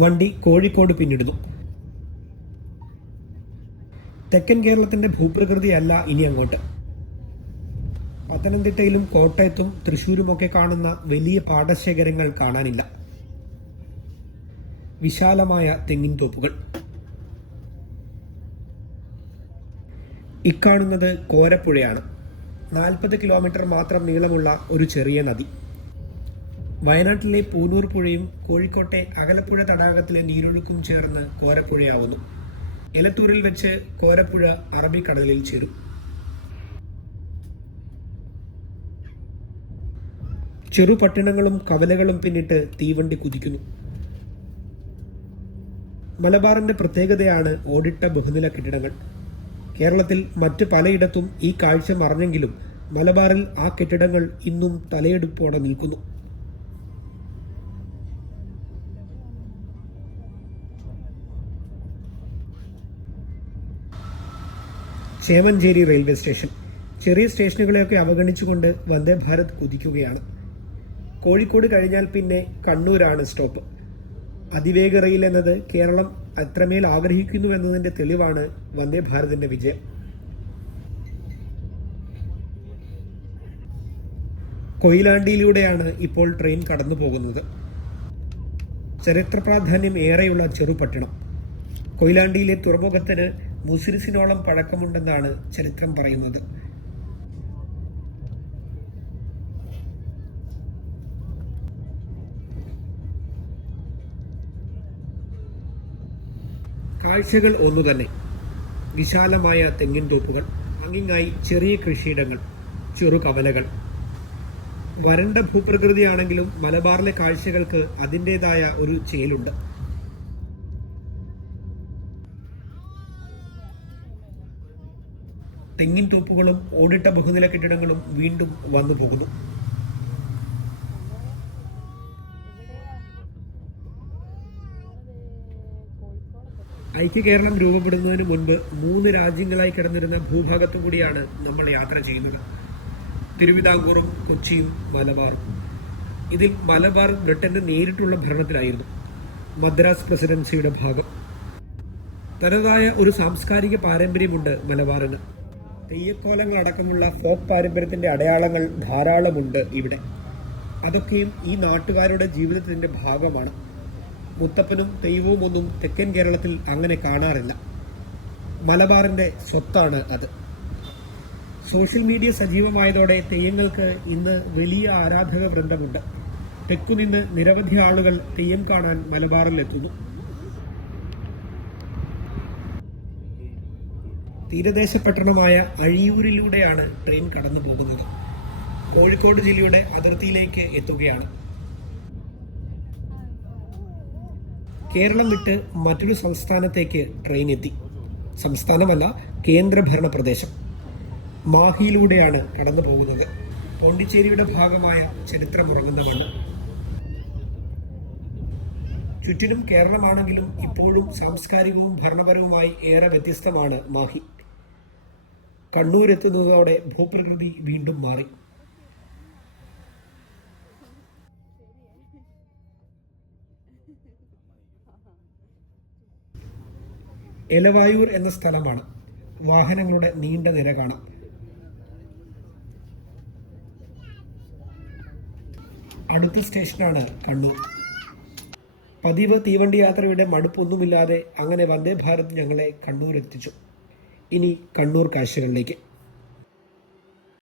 വണ്ടി കോഴിക്കോട് പിന്നിടുന്നു. തെക്കൻ കേരളത്തിന്റെ ഭൂപ്രകൃതിയല്ല ഇനി അങ്ങോട്ട്. പത്തനംതിട്ടയിലും കോട്ടയത്തും തൃശ്ശൂരുമൊക്കെ കാണുന്ന വലിയ പാടശേഖരങ്ങൾ കാണാനില്ല. വിശാലമായ തെങ്ങിൻ തോപ്പുകൾ. ഇക്കാണുന്നത് കോരപ്പുഴയാണ്. 40 കിലോമീറ്റർ മാത്രം നീളമുള്ള ഒരു ചെറിയ നദി. വയനാട്ടിലെ പൂനൂർ പുഴയും കോഴിക്കോട്ടെ അകലപ്പുഴ തടാകത്തിലെ നീരൊഴുക്കും ചേർന്ന് കോരപ്പുഴയാവുന്നു. എലത്തൂരിൽ വെച്ച് കോരപ്പുഴ അറബിക്കടലിൽ ചേരും. ചെറുപട്ടണങ്ങളും കവലകളും പിന്നിട്ട് തീവണ്ടി കുതിക്കുന്നു. മലബാറിന്റെ പ്രത്യേകതയാണ് ഓടിട്ട ബഹുനില കെട്ടിടങ്ങൾ. കേരളത്തിൽ മറ്റ് പലയിടത്തും ഈ കാഴ്ച മറഞ്ഞെങ്കിലും മലബാറിൽ ആ കെട്ടിടങ്ങൾ ഇന്നും തലയെടുപ്പോടെ നിൽക്കുന്നു. Chemancheri railway station. ചെറിയ സ്റ്റേഷനുകളെയൊക്കെ അവഗണിച്ചുകൊണ്ട് വന്ദേ ഭാരത് കുതിക്കുകയാണ്. കോഴിക്കോട് കഴിഞ്ഞാൽ പിന്നെ കണ്ണൂരാണ് സ്റ്റോപ്പ്. അതിവേഗ റെയിൽ എന്നത് കേരളം അത്രമേൽ ആഗ്രഹിക്കുന്നു എന്നതിന്റെ തെളിവാണ് വന്ദേ ഭാരതിന്റെ വിജയം. കൊയിലാണ്ടിയിലൂടെയാണ് ഇപ്പോൾ ട്രെയിൻ കടന്നു പോകുന്നത്. ചരിത്ര പ്രാധാന്യം ഏറെയുള്ള ചെറുപട്ടണം. കൊയിലാണ്ടിയിലെ തുറമുഖത്തിന് മുസിരിസിനോളം പഴക്കമുണ്ടെന്നാണ് ചരിത്രം പറയുന്നത്. കാഴ്ചകൾ ഒന്നുതന്നെ. വിശാലമായ തെങ്ങിൻ തോപ്പുകൾ, അങ്ങിങ്ങായി ചെറിയ കൃഷിയിടങ്ങൾ, ചെറുകവലകൾ. വരണ്ട ഭൂപ്രകൃതിയാണെങ്കിലും മലബാറിലെ കാഴ്ചകൾക്ക് അതിൻ്റെതായ ഒരു ചേലുണ്ട്. തെങ്ങിൻ തോപ്പുകളും ഓടിട്ട ബഹുനില കെട്ടിടങ്ങളും വീണ്ടും വന്നു പോകുന്നു. ഐക്യ കേരളം രൂപപ്പെടുന്നതിന് മുൻപ് 3 രാജ്യങ്ങളായി കിടന്നിരുന്ന ഭൂഭാഗത്തു കൂടിയാണ് നമ്മൾ യാത്ര ചെയ്യുന്നത്. തിരുവിതാംകൂറും കൊച്ചിയും മലബാറും. ഇതിൽ മലബാർ ബ്രിട്ടന്റെ നേരിട്ടുള്ള ഭരണത്തിലായിരുന്നു. മദ്രാസ് പ്രസിഡൻസിയുടെ ഭാഗം. തനതായ ഒരു സാംസ്കാരിക പാരമ്പര്യമുണ്ട് മലബാറിന്. തെയ്യക്കോലങ്ങൾ അടക്കമുള്ള ഫോക്ക് പാരമ്പര്യത്തിന്റെ അടയാളങ്ങൾ ധാരാളമുണ്ട് ഇവിടെ. അതൊക്കെയും ഈ നാട്ടുകാരുടെ ജീവിതത്തിന്റെ ഭാഗമാണ്. മുത്തപ്പനും തെയ്യവും ഒന്നും തെക്കൻ കേരളത്തിൽ അങ്ങനെ കാണാറില്ല. മലബാറിന്റെ സ്വത്താണ് അത്. സോഷ്യൽ മീഡിയ സജീവമായതോടെ തെയ്യങ്ങൾക്ക് ഇന്ന് വലിയ ആരാധക വൃന്ദമുണ്ട്. തെക്കുനിന്ന് നിരവധി ആളുകൾ തെയ്യം കാണാൻ മലബാറിലെത്തുന്നു. തീരദേശ പട്ടണമായ അഴിയൂരിലൂടെയാണ് ട്രെയിൻ കടന്നു പോകുന്നത്. കോഴിക്കോട് ജില്ലയുടെ അതിർത്തിയിലേക്ക് എത്തുകയാണ്. കേരളം വിട്ട് മറ്റൊരു സംസ്ഥാനത്തേക്ക് ട്രെയിൻ എത്തി. സംസ്ഥാനമല്ല, കേന്ദ്രഭരണ പ്രദേശം. മാഹിയിലൂടെയാണ് കടന്നു പോകുന്നത്. പോണ്ടിച്ചേരിയുടെ ഭാഗമായ ചരിത്രമുറങ്ങുന്ന മണ്ണ്. ചുറ്റിനും കേരളമാണെങ്കിലും ഇപ്പോഴും സാംസ്കാരികവും ഭരണപരവുമായി ഏറെ വ്യത്യസ്തമാണ് മാഹി. കണ്ണൂരെത്തുന്നതോടെ ഭൂപ്രകൃതി വീണ്ടും മാറി. എലവായൂർ എന്ന സ്ഥലമാണ്. വാഹനങ്ങളുടെ നീണ്ട നിര കാണാം. അടുത്ത സ്റ്റേഷനാണ് കണ്ണൂർ. പതിവ് തീവണ്ടി യാത്രയുടെ മടുപ്പൊന്നുമില്ലാതെ അങ്ങനെ വന്ദേ ഭാരത് ഞങ്ങളെ കണ്ണൂർ എത്തിച്ചു. ഇനി കണ്ണൂർ കാഴ്ചകളിലേക്ക്.